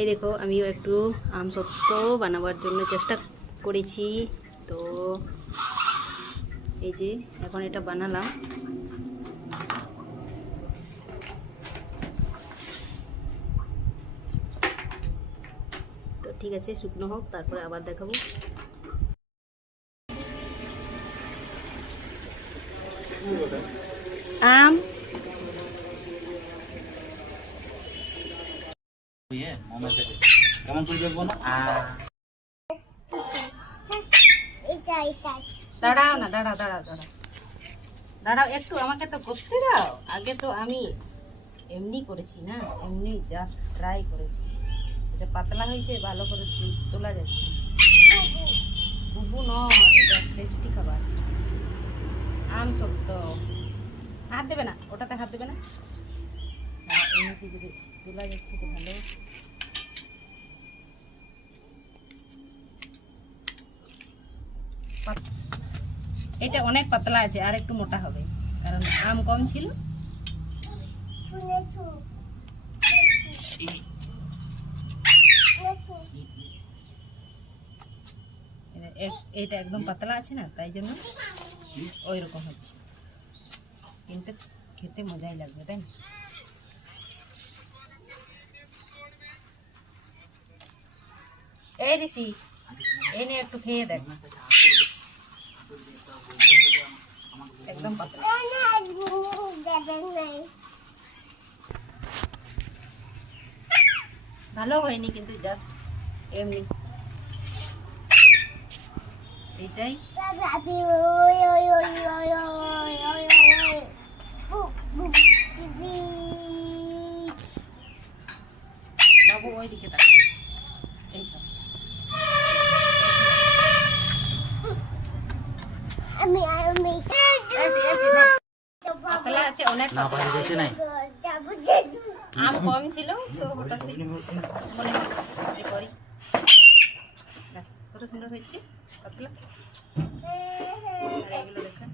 এই দেখো আমিও একটু আম সত্ত্ব বানাবার জন্য চেষ্টা করেছি। তো এই যে এখন এটা বানালাম। তো ঠিক আছে, শুকনো হোক, তারপরে আবার দেখাবো। আম কেমন করে দেখবো না? দাঁড়াও না, দাঁড়াও একটু, আমাকে তো করতে দাও। আগে তো আমি এমনি করেছি না, এমনি জাস্ট ট্রাই করেছি। এটা পাতলা হয়েছে, ভালো করে তোলা যাচ্ছে। বুবু নয়, এটা টেস্টি খাবার। আম সত্য, হাত দেবে না, ওটাতে হাত দেবে না। এমনিতে যদি তোলা যাচ্ছে তো ভালো। এটা অনেক পাতলা আছে, আর একটু মোটা হবে, কারণ আম কম ছিল। এটা একদম পাতলা আছে না, তাই জন্য ওই রকম হচ্ছে, কিন্তু খেতে মজাই লাগবে, তাই না? এই ঋষি, এই নিয়ে একটু খেয়ে দেখ, একদম পাতলা। ভালো হয়নি, কিন্তু জাস্ট এমনি এইটাই। বাবু ওই দিকে তাকা, এই তো। পাতলা আছে, অনেক পাতলা আছে। আম কম ছিল তো হঠাৎ মনে করি। কত সুন্দর হয়েছে পাতলা। আর এগুলো দেখেন।